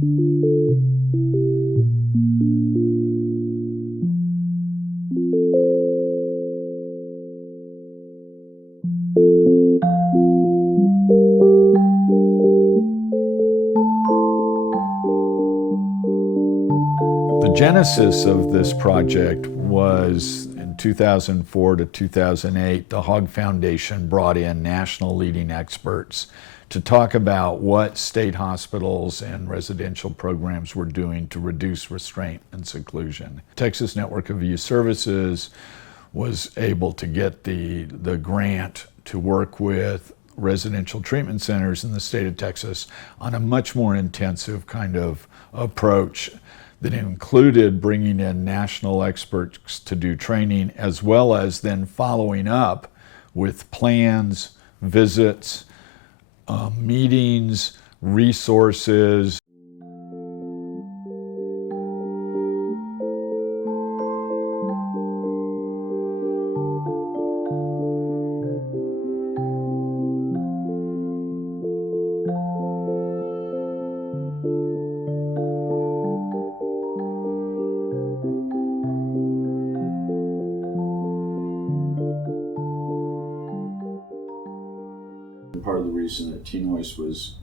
The genesis of this project was in 2004 to 2008. The Hogg Foundation brought in national leading experts to talk about what state hospitals and residential programs were doing to reduce restraint and seclusion. Texas Network of Youth Services was able to get the grant to work with residential treatment centers in the state of Texas on a much more intensive kind of approach that included bringing in national experts to do training, as well as then following up with plans, visits, meetings, resources. Part of the reason that TNOIS was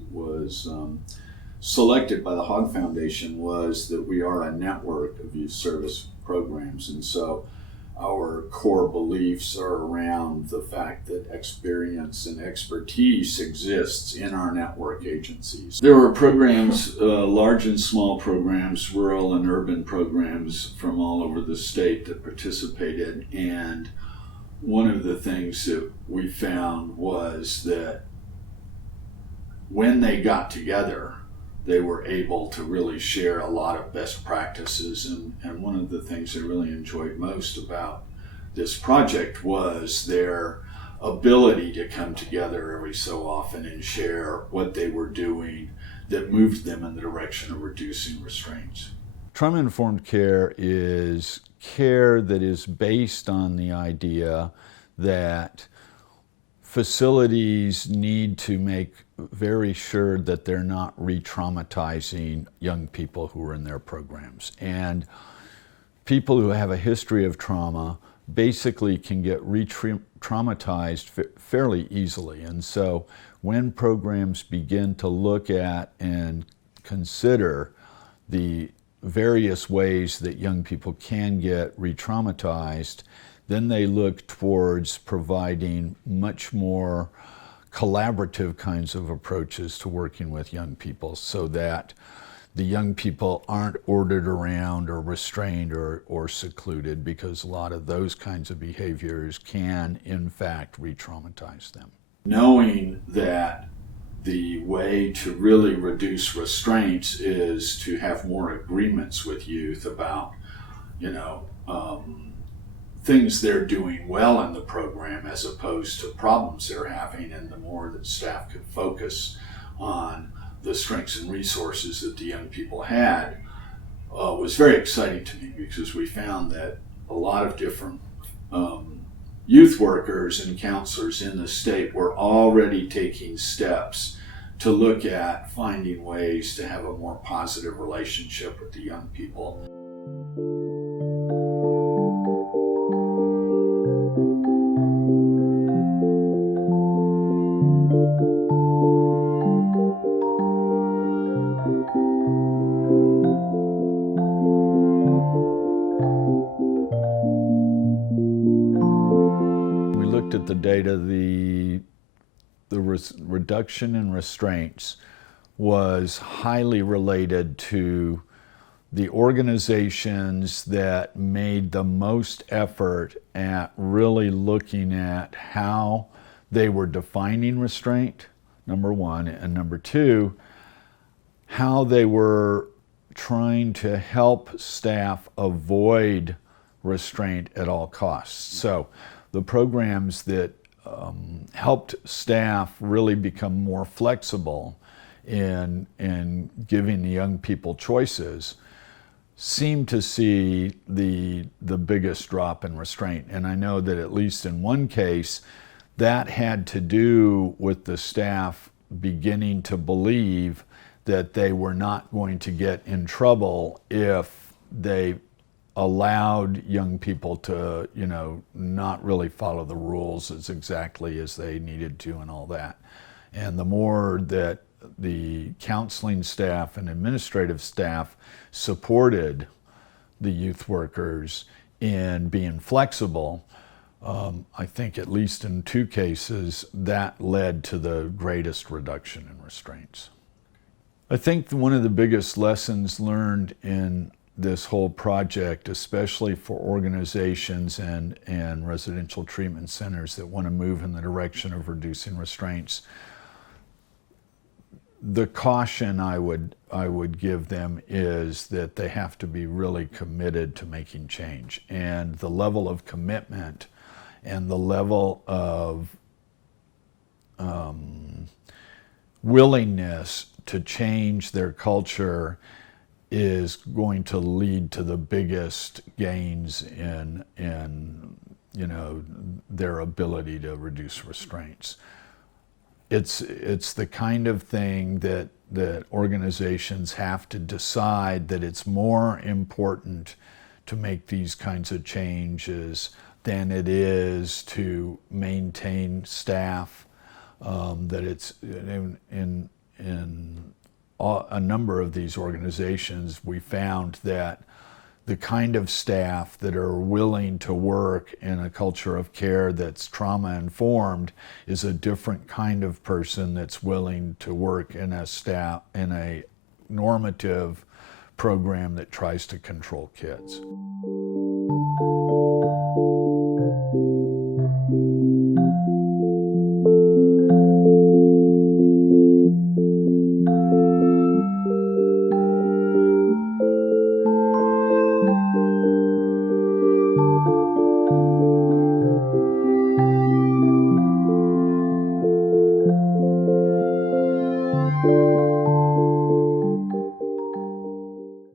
selected by the Hogg Foundation was that we are a network of youth service programs, and so our core beliefs are around the fact that experience and expertise exists in our network agencies. There were programs, large and small programs, rural and urban programs from all over the state that participated, and one of the things that we found was that when they got together, they were able to really share a lot of best practices. And one of the things I really enjoyed most about this project was their ability to come together every so often and share what they were doing that moved them in the direction of reducing restraints. Trauma-informed care is care that is based on the idea that facilities need to make very sure that they're not re-traumatizing young people who are in their programs. And people who have a history of trauma basically can get re-traumatized fairly easily. And so when programs begin to look at and consider the various ways that young people can get re-traumatized, then they look towards providing much more collaborative kinds of approaches to working with young people so that the young people aren't ordered around or restrained or secluded, because a lot of those kinds of behaviors can, in fact, re-traumatize them. Knowing that the way to really reduce restraints is to have more agreements with youth about, things they're doing well in the program as opposed to problems they're having, and the more that staff could focus on the strengths and resources that the young people had was very exciting to me, because we found that a lot of different youth workers and counselors in the state were already taking steps to look at finding ways to have a more positive relationship with the young people. At the data, the reduction in restraints was highly related to the organizations that made the most effort at really looking at how they were defining restraint, number one, and number two, how they were trying to help staff avoid restraint at all costs. So the programs that helped staff really become more flexible in giving the young people choices seem to see the biggest drop in restraint. And I know that at least in one case, that had to do with the staff beginning to believe that they were not going to get in trouble if they allowed young people to, not really follow the rules as exactly as they needed to and all that. And the more that the counseling staff and administrative staff supported the youth workers in being flexible, I think at least in 2 cases, that led to the greatest reduction in restraints. I think one of the biggest lessons learned in this whole project, especially for organizations and residential treatment centers that want to move in the direction of reducing restraints, the caution I would give them is that they have to be really committed to making change. And the level of commitment and the level of willingness to change their culture is going to lead to the biggest gains in their ability to reduce restraints. It's the kind of thing that organizations have to decide that it's more important to make these kinds of changes than it is to maintain staff. That it's in a number of these organizations, we found that the kind of staff that are willing to work in a culture of care that's trauma-informed is a different kind of person that's willing to work in a normative program that tries to control kids.